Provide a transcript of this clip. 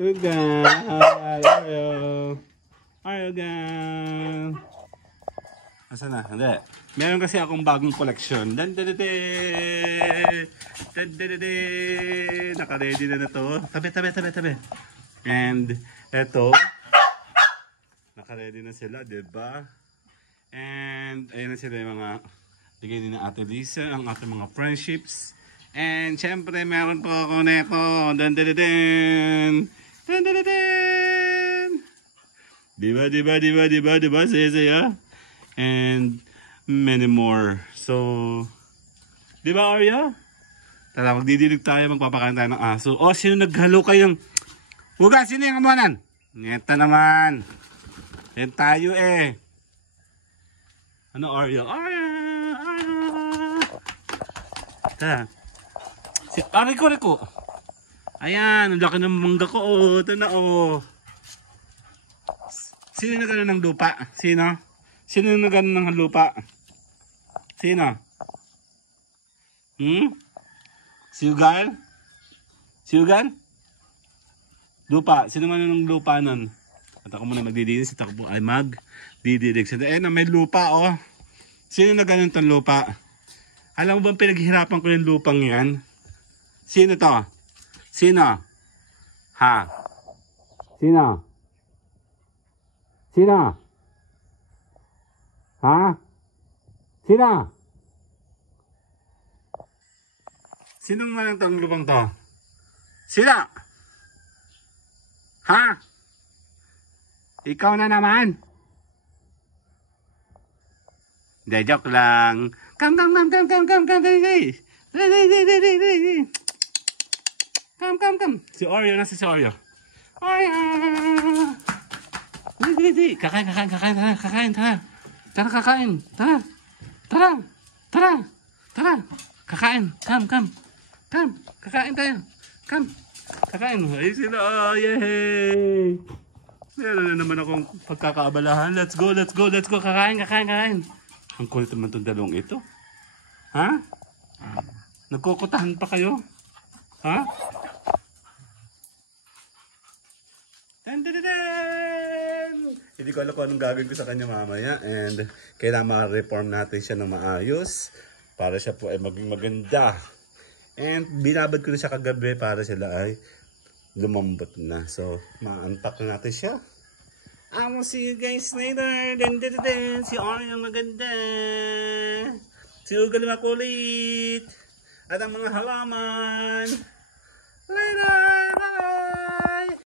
Ugan! Ugan! Asa na? Hindi. Meron kasi akong bagong collection. Naka-ready na to. Tabi. And eto. Naka-ready na sila, diba? And ayun na sila yung mga bigay din na Ate Lisa, ang ating mga friendships. And syempre meron po ako nito. Diba? Saya. And many more. So, diba Arya? Tara, magdidilig tayo, magpapakain tayo ng aso. O, sino naghalo kayong... Huga, sino yung kamuanan? Neta naman. Yan tayo eh. Ano Arya? Arya! Tara. Riko. Ayan, ang laki ng mangga ko. Oh. Ito na oh. Sino nagano ng lupa? Sino nagano ng lupa? Sino? Siugal? Lupa. Sino man ng lupa nun? At ako muna magdidilis. At ako po ay magdidilig. Ayun, may lupa oh. Sino nagano ng lupa? Alam mo bang pinaghihirapan ko yung lupang yan? Sino to? Sino? Ha? Sino? Ha? Sino? Sinong malang tong lupang to? Sino? Ha? Ikaw na naman? Hindi, joke lang. Come. Come. Si Oreo, nasa si Oreo. Oreo! Kakain. Tara, kakain. Tara. Kakain. Come. Kakain tayo. Come. Kakain. Ay sila. Oh, yay! Meron na naman akong pagkakaabalahan. Let's go. Kakain. Ang kulit naman itong dalawang ito. Ha? Nagkukutahan pa kayo? Ha? Hindi ko alam kung anong gagawin ko sa kanya mamaya. And kailangan ma-reform natin siya ng maayos para siya po ay maging maganda. And binabad ko na siya kagabi para sila ay lumambot na. So, ma-unpack na natin siya. I will see you guys later. Si Oreo ang maganda. Si Ugal makulit. At ang mga halaman. Later!